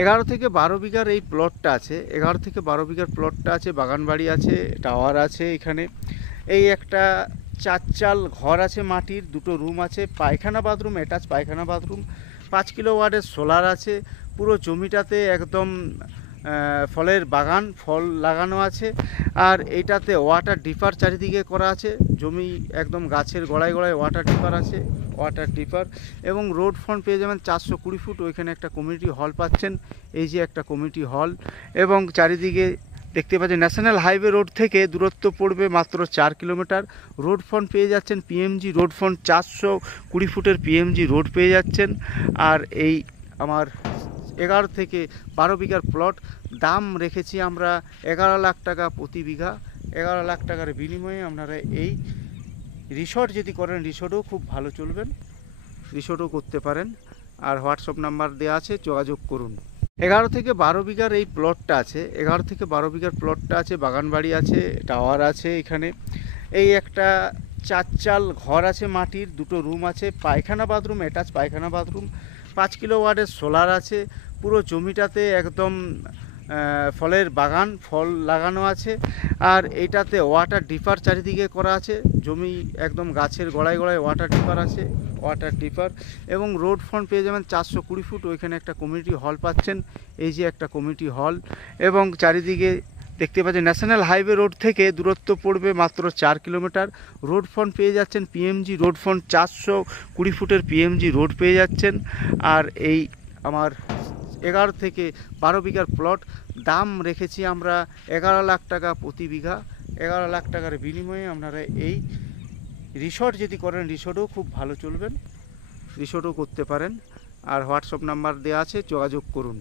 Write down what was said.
11 থেকে 12 বিঘার এই প্লটটা আছে। 11 থেকে 12 বিঘার প্লটটা আছে, বাগানবাড়ি আছে, টাওয়ার আছে এখানে। এই একটা 4 চাল ঘর আছে মাটির, 2টো রুম আছে, পায়খানা বাথরুম, অ্যাটাচ পায়খানা বাথরুম, 5 কিলোওয়াটের সোলার আছে। পুরো জমিটাতে একদম ফলের বাগান, ফল লাগানো আছে। আর এইটাতে ওয়াটার ডিপার চারিদিকে করা আছে। জমি একদম গাছের গোড়ায় গোড়ায় ওয়াটার ডিপার আছে, ওয়াটার ডিপার। এবং রোড ফ্রন্ট পেয়ে যাবেন 420 ফুট। ওইখানে একটা কমিউনিটি হল পাচ্ছেন, এই যে একটা কমিউনিটি হল। এবং চারিদিকে দেখতে পাচ্ছেন ন্যাশনাল হাইওয়ে রোড থেকে দূরত্ব পড়বে মাত্র 4 কিলোমিটার। রোড ফ্রন্ট পেয়ে যাচ্ছেন পিএমজি রোড ফ্রন্ট, 420 ফুটের পিএমজি রোড পেয়ে যাচ্ছেন। আর এই আমার 11 থেকে 12 বিঘার প্লট, দাম রেখেছি আমরা 11 লাখ টাকা প্রতি বিঘা। 11 লাখ টাকার বিনিময়ে আপনারা এই রিসর্ট যদি করেন, রিসর্টও খুব ভালো চলবেন, রিসর্টও করতে পারেন। আর হোয়াটসঅ্যাপ নাম্বার দেওয়া আছে, যোগাযোগ করুন। 11 থেকে 12 বিঘার এই প্লটটা আছে। 11 থেকে 12 বিঘার প্লটটা আছে, বাগানবাড়ি আছে, টাওয়ার আছে এখানে। এই একটা 4 চাল ঘর আছে মাটির, 2টো রুম আছে, পায়খানা বাথরুম, অ্যাটাচ পায়খানা বাথরুম, 5 কিলোওয়াটের সোলার আছে। পুরো জমিটাতে একদম ফলের বাগান, ফল লাগানো আছে। আর এইটাতে ওয়াটার ডিপার চারিদিকে করা আছে। জমি একদম গাছের গোড়ায় গোড়ায় ওয়াটার ডিপার আছে, ওয়াটার ডিপার। এবং রোড ফ্রন্ট পেয়ে যাবেন 420 ফুট। ওইখানে একটা কমিউনিটি হল পাচ্ছেন, এই যে একটা কমিউনিটি হল। এবং চারিদিকে দেখতে পাচ্ছেন ন্যাশনাল হাইওয়ে রোড থেকে দূরত্ব পড়বে মাত্র 4 কিলোমিটার। রোড ফ্রন্ট পেয়ে যাচ্ছেন পিএমজি রোড ফ্রন্ট, 420 ফুটের পিএমজি রোড পেয়ে যাচ্ছেন। আর এই আমার 11 থেকে 12 বিঘার প্লট, দাম রেখেছি আমরা 11 লাখ টাকা প্রতি বিঘা। 11 লাখ টাকার বিনিময়ে আপনারা এই রিসর্ট যদি করেন, রিসর্টও খুব ভালো চলবেন, রিসর্টও করতে পারেন। আর হোয়াটসঅ্যাপ নাম্বার দেওয়া আছে, যোগাযোগ করুন।